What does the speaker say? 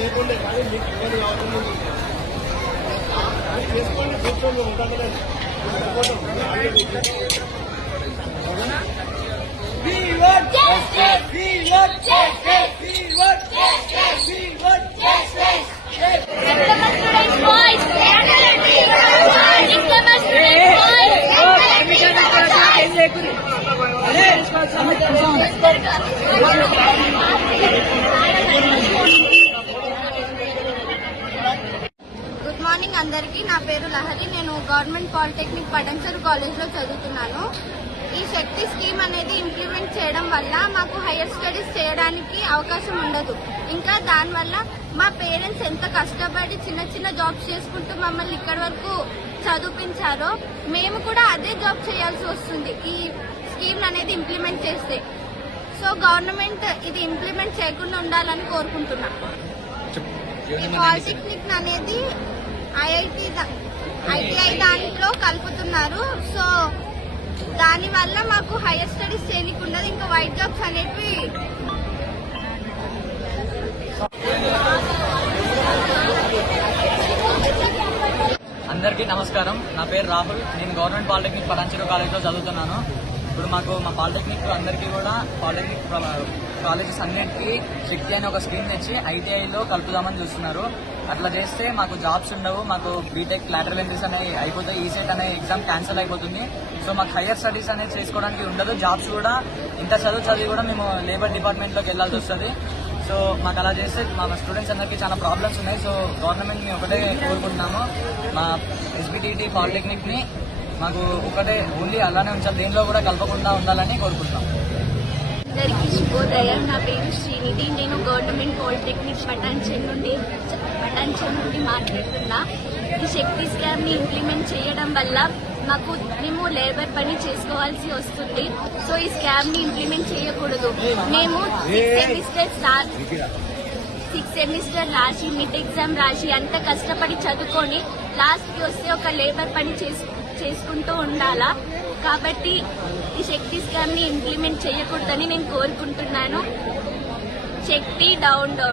లేకుండే కానీ మీకు ఇబ్బంది కావాలని చేసుకోండి కూర్చొని ఉంటాను కదా. We want justice! We want justice! We want justice! We want justice! Good morning అందరికీ. నా పేరు లహరి. నేను గవర్నమెంట్ పాలిటెక్నిక్ పటంచెరు కాలేజ్లో చదువుతున్నాను. ఈ శక్తి స్కీమ్ అనేది ఇంప్లిమెంట్ చేయడం వల్ల మాకు హైయర్ స్టడీస్ చేయడానికి అవకాశం ఉండదు. ఇంకా దానివల్ల మా పేరెంట్స్ ఎంత కష్టపడి చిన్న చిన్న జాబ్స్ చేసుకుంటూ మమ్మల్ని ఇక్కడి వరకు చదివించారో మేము కూడా అదే జాబ్ చేయాల్సి వస్తుంది ఈ స్కీమ్ అనేది ఇంప్లిమెంట్ చేస్తే. సో గవర్నమెంట్ ఇది ఇంప్లిమెంట్ చేయకుండా ఉండాలని కోరుకుంటున్నా. ఈ పాలిటెక్నిక్ అనేది ఐటీఐ దాంట్లో కలుపుతున్నారు. సో దానివల్ల మాకు హైయర్ స్టడీస్ చేయకుండా ఇంకా వైట్ జాబ్స్ అనేవి. అందరికీ నమస్కారం. నా పేరు రాహుల్. నేను గవర్నమెంట్ పాలిటెక్నిక్ పటాన్చెరు కాలేజ్లో చదువుతున్నాను. ఇప్పుడు మాకు మా పాలిటెక్నిక్ అందరికీ కూడా పాలిటెక్నిక్ కాలేజెస్ అన్నిటికీ శక్తి అని ఒక స్కీమ్ తెచ్చి ఐటీఐలో కలుపుదామని చూస్తున్నారు. అట్లా చేస్తే మాకు జాబ్స్ ఉండవు. మాకు బీటెక్ లాటరల్ ఎంట్రీస్ అనేవి అయిపోతాయి. ఈసెట్ అనే ఎగ్జామ్ క్యాన్సిల్ అయిపోతుంది. సో మాకు హైయర్ స్టడీస్ అనేది చేసుకోవడానికి ఉండదు. జాబ్స్ కూడా ఇంత చదివి కూడా మేము లేబర్ డిపార్ట్మెంట్లోకి వెళ్లాల్సి వస్తుంది. సో మాకు అలా చేస్తే మా స్టూడెంట్స్ అందరికీ చాలా ప్రాబ్లమ్స్ ఉన్నాయి. సో గవర్నమెంట్ని ఒకటే కోరుకుంటున్నాము, మా ఎస్బిటిటి పాలిటెక్నిక్ని మాకు ఒకటే ఓన్లీ అలానే ఉంచాలి, దేనిలో కూడా కలపకుండా ఉండాలని కోరుకుంటున్నాం. అందరికీ శుభోదయం. నా పేరు శ్రీనిధి. నేను గవర్నమెంట్ పాలిటెక్నిక్ పటాన్చెరు నుండి మాట్లాడుతున్నా. ఈ శక్తి స్కామ్ ని ఇంప్లిమెంట్ చేయడం వల్ల మేము లేబర్ పని చేసుకోవాల్సి వస్తుంది. సో ఈ స్కామ్ ని ఇంప్లిమెంట్ చేయకూడదు. మేము 6 సెమిస్టర్ రాసి మిడ్ ఎగ్జామ్ రాసి అంత కష్టపడి చదువుకొని లాస్ట్ కి వస్తే ఒక లేబర్ పని చేసుకుంటూ ఉండాలా. కాబట్టి ఈ శక్తి స్కామ్ ని ఇంప్లిమెంట్ చేయకూడదని నేను కోరుకుంటున్నాను. శక్తి డౌన్.